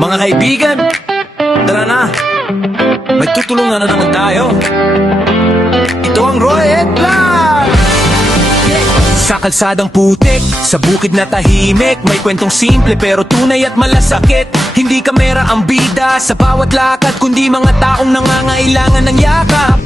Mga kaibigan, tara na. May tutulungan na naman tayo. Ito ang Roy Vlog! Sa kalsadang putik, sa bukid na tahimik, may kwentong simple pero tunay at malasakit. Hindi kamera ang bida sa bawat lakad, kundi mga taong nangangailangan ng yakap.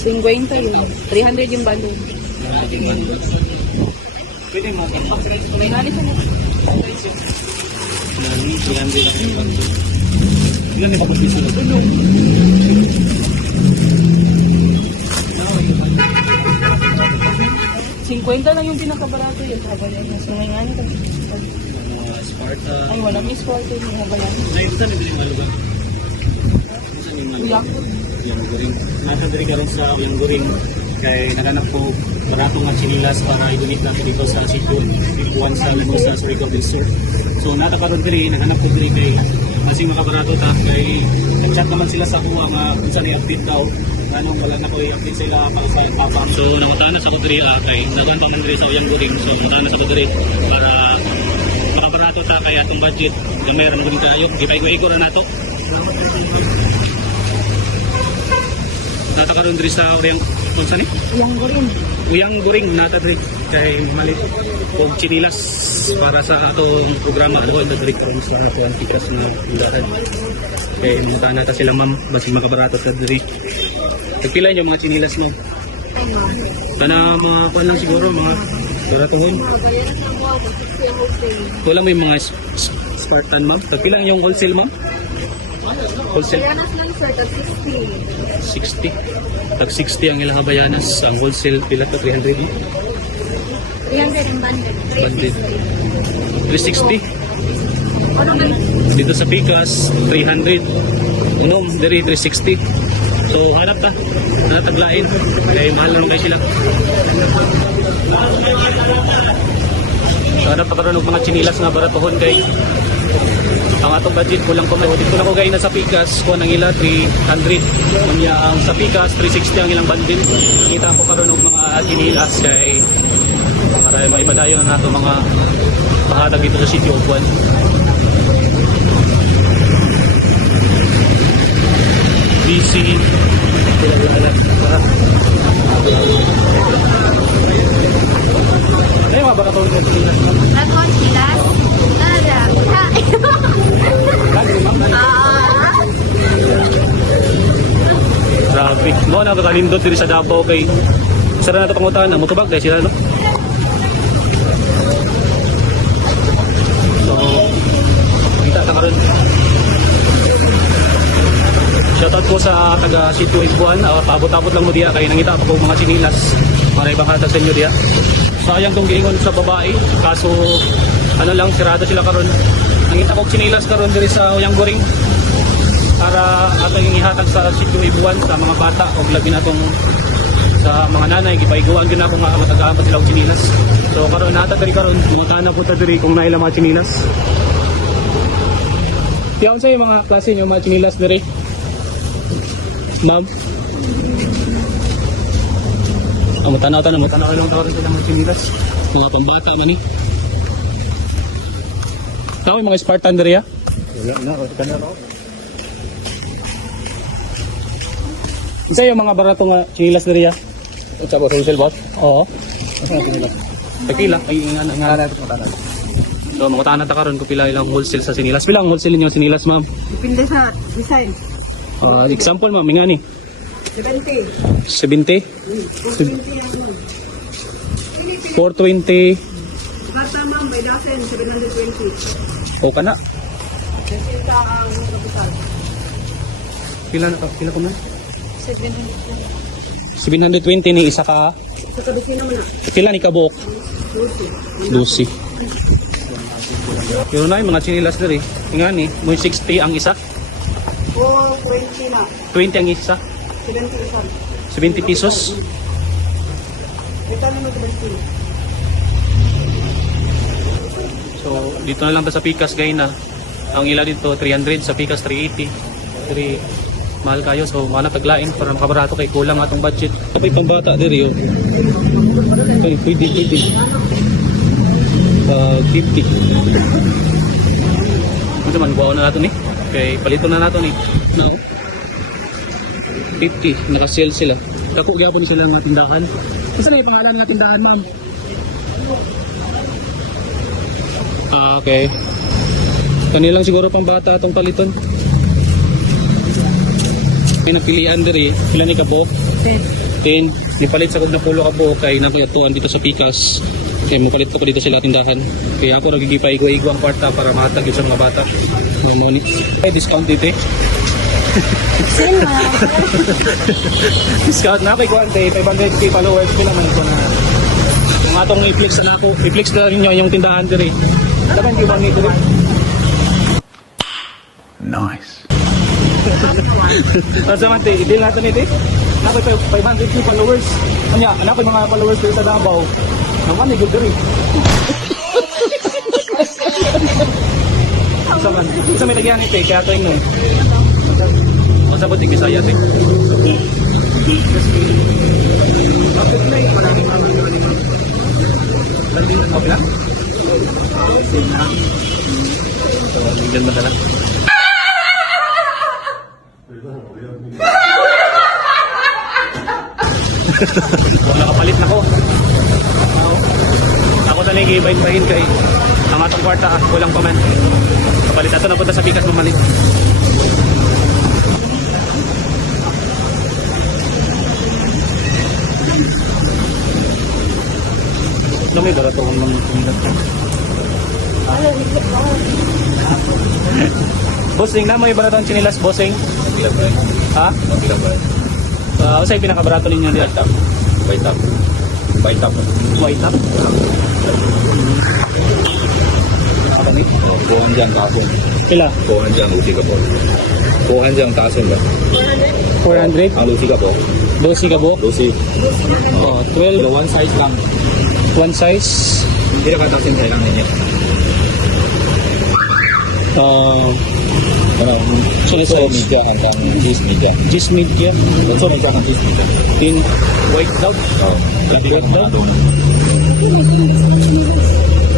Cinquenta yun. 300 yung balon. Pwede mo kan. May nani sa mga. Nani, 300 lang yung bando. Ilan ni bakit piso? Cinquenta lang yung pinakabarato yung habayan. So may nani ka. Sparta. Ay, wala may Sparta yung habayan. Ngayon saan nabili mo lugar? Saan yung malugar? Yak. Yang Guring. Nasa diri ka rin sa Yang Guring. Kaya naganak ko barato nga chinilas para i-donate lang dito sa sitio. Ipuan sa Limosa sa Record Store. So natakaroon diri, naganak ko diri kay kasi makabarato ta kay nag-chat naman sila sa kuha nga kung saan i-update daw. Anong wala na ko i-update sila para sa papa. So namutaan na sa Kudri kay nagan pa man diri sa Yang Guring. So namutaan na sa Kudri para makabarato ta kaya atong budget gamay ra mo kayo. Gipay-ko ra nato. Natakaroon diri sa Uyang kung saan Yung gorin. Uyang Guring nata diri kay malit og chinilas para sa atong programa do diri karon sa ato ang tikas na lugar. Kay mga nata sila ma'am basig makabarato sa diri. Pagpila yung mga chinilas mo? Kana mga kuan lang siguro mga baratuhon. Habayan na mo. Bakit siya wholesale? Wala may mga Spartan ma'am. Pagpila yung wholesale ma'am? Wholesale Habayanas lang sir. Tag 60. 60. Tag 60 ang ilang habayanas. Ang wholesale pila to 300. 300 yung banded. Banded. 360. Ano man? Dito sa Picas 300. Unom diri 360. So hanap ta. Nataglain. Kaya mahal naman kayo sila. So hanap pa karon og mga chinilas nga baratohon kay ang atong budget kulang pa man. Dito na ko gay na sa Picas ko nang ila 300. Kunya ang sa Picas 360 ang ilang bandin. Nakita ko karon og mga chinilas kay para maibadayon ang ato mga pahatag dito sa sitio Ubuan. BC ano yung mga bakatawin mo? Lakon sila. Nada. Grabe. Mo na kakalindot diri sa Davao kay sara na to pangutan mo tubag dahil sila no. So kita ta karon. Shoutout po sa taga Sitio Ibuan. Paabot-abot lang mo diya kay nangita pa ko mga sinilas para ibahata sa inyo diya. Sayang tong giingon sa babae kaso ano lang sirado sila karon. Nangita ko sinilas karon diri sa Uyang Guring para atong ihatag sa Sitio Ibuan sa mga bata o labi natong sa mga nanay gipaiguan gyud ako nga matagahan pa sila og sinilas. So karon nata diri karon nangutana ko ta diri kung naila mga sinilas. Tiyaw sa mga klase nyo mga sinilas diri. Ma'am. Ang matanaw lang tawag sila mga sinilas. Mga pambata man ni. Tawag mga Spartan diri ya. Wala na kana ro. Isa yung mga barato nga chinilas diri ya. Sa wholesale boss? Oo. Pagpila ay nga na ito matanaw. So mga tanan ta karon ko pila ilang wholesale sa sinilas. Pila ang wholesale niyo sinilas ma'am? Depende sa design. Example ma'am, nga ni 70. 70 420 Bata ma'am, may dozen. 720. o kana Kasi sa ang kapital. pila ko man 720. 720 ni isa ka Sa kabisina mo na. pila ni kabuok 12. 12 yun na yung mga chinilas diri nga ni mo 60 ang isa O 20 na. 20 ang isa 70 isang. 70 pesos Ito naman 20. so dito na lang ta sa Picas gay na ang ila dito 300 sa Picas 380 3 mahal kayo. So mga taglain para makabarato kay kulang atong budget. Kapay pambata diri oh. Okay, pwede. 50. Ito man, buwan na nato ni. Okay, palito na nato ni. No. 50, naka-sale sila. Dako gyapon sila ng mga tindahan. Isa na yung pangalan ng tindahan, ma'am? Okay. Kanilang siguro pang bata itong paliton. Pinapilian diri, pila ni kapo? 10. Nipalit sa kog na pulo kapo kay nakayatuan dito sa Pikas. Kaya mapalit ko pa dito sila tindahan. Kaya ako nagigipay-igwa ang kwarta para matag yung sa mga bata. No money. Ay, discount dito eh. Discount na kay Kuante, 500k followers pila man ito na. Yung atong i-flex na ako, i-flex na rin nyo yung tindahan diri. Dagan yung bang nito rin. Nice. Tapos naman, i-deal natin ito eh. Nakoy 500k followers. Kanya, nakoy mga followers dito sa Davao. Naman, i-good rin. Isa may tagyan ito eh, kaya ito yung sabot yung Bisaya ito eh. Bakit na eh, maraming okay lang? Bigyan mo na lang. Nakapalit na ko. Ako sa nigi bahin kay ang atong kwarta kulang pa man. Kapalit ato na punta sa Pikas mamalik. Dumi dara to ng mga Bossing na mo ibaratan chinilas bossing. Ha? Usay pinakabarato ninyo di atap. White top. Apa ni? Kuhan dyan tapon. Pila? Kuhan dyan, lusi ka po. Kuhan dyan tason ba? 400? Ang lusi ka po. 12 ka bo? Lusi. Oh, Pero 12. one size lang. One size. Hindi na katasin kailang ninyo. Ano? So So, media hanggang cheese media. Just mid here. So, media hanggang cheese media. In white cloud. Oh, lagi ka White cloud.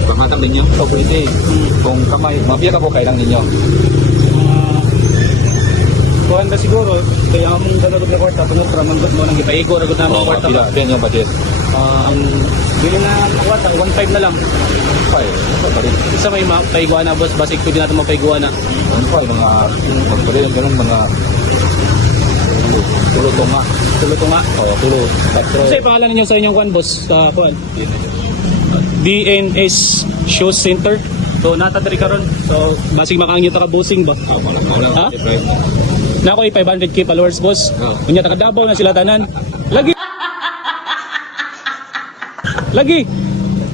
Pagmatang ninyo, so pwede. Kung kamay, mapia ka po kailang ninyo. Kuhan ba siguro? Kaya ang dalagod na kwarta, tunod para manggot mo nang ipaigo, ragod na mga kwarta. Pila, yan yung budget. Ang bili na kwarta, 1.5 na lang. 5. Isa may mapaiguan na boss, basic pwede natin mapaiguan na. 1.5, mga, pagpili yung ganun, mga tulo tunga. Tulo ko nga. Oo, tulo. Patro. Kasi pangalan ninyo sa inyong kuhan boss, sa kuhan? DNS Show Center. So natadari ka ron. So basig makangyo ta ka bossing ba? Ha? Na ako 500k followers boss. Kunya taga Davao na sila tanan. Lagi.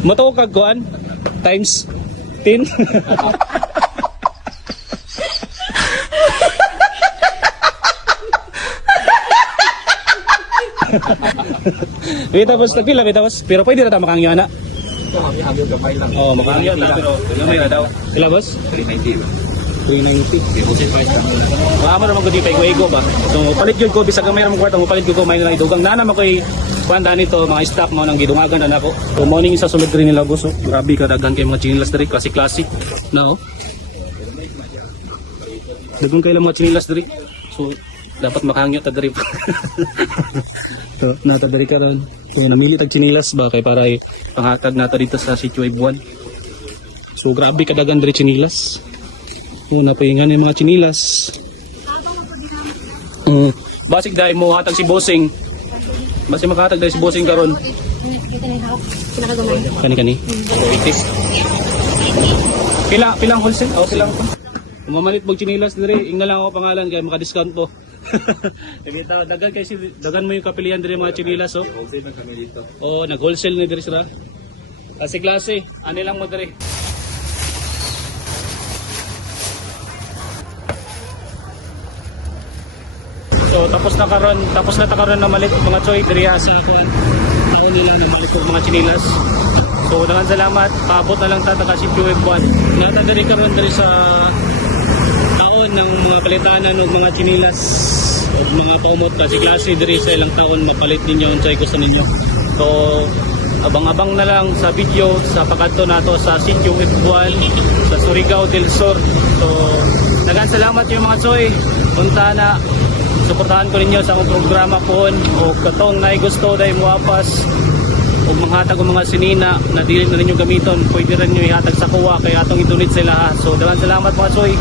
Moto kag kuan times 10. Bita boss, pila bita boss. Pero pwede na ta makangyo na. Oh, makangyo na pero may na daw. Sila boss? 390. Wala mo naman ko di pa igo ba. So palit gyud ko bisag may ramong kwarta mo palit ko may na idugang nana makoy kuanda nito mga stock mo nang gidungagan na nako. So morning sa sulod rin nila boss. Grabe ka daghan kay mga chinilas diri classic. No. Dagon kay mga chinilas diri. So dapat makahangyo ta diri. So nata diri ka ron. So namili tag chinilas ba kay para panghatag nata dito sa Sitio Ibuan. So grabe ka daghan diri chinilas. Napahingan yung mga chinilas. Basig dahil mo hatag si Bossing. Basig makahatag dahil si Bossing karon. Kani-kani. Itis. Pilang wholesale? O pilang pa. Umamalit mong chinilas dire, ingna lang ako pangalan kaya maka-discount po. Dagan mo yung kapilian dire mga chinilas oh. Oh, nag-wholesale na dire sila. Klase, ano lang mo dire. So tapos na takaron na malit mga choy diri sa kuan. Taon nila na malit og mga chinilas. So daghang salamat. Paabot na lang ta ka Sitio Ibuan. Nata diri karon diri sa taon ng mga palitanan og mga chinilas. ug mga paumot klase diri sa ilang taon mapalit ninyo unsay gusto ninyo. So abang-abang na lang sa video sa pagkanto nato sa sitio F1 sa Surigao del Sur. So daghang salamat yung mga soy. Punta na suportahan ko ninyo sa akong programa po o katong na gusto dahil muapas o manghatag ng mga sinina na dili na ninyo gamiton, pwede rin nyo ihatag sa kuwa kaya atong idunit sila. So daghang salamat mga soy.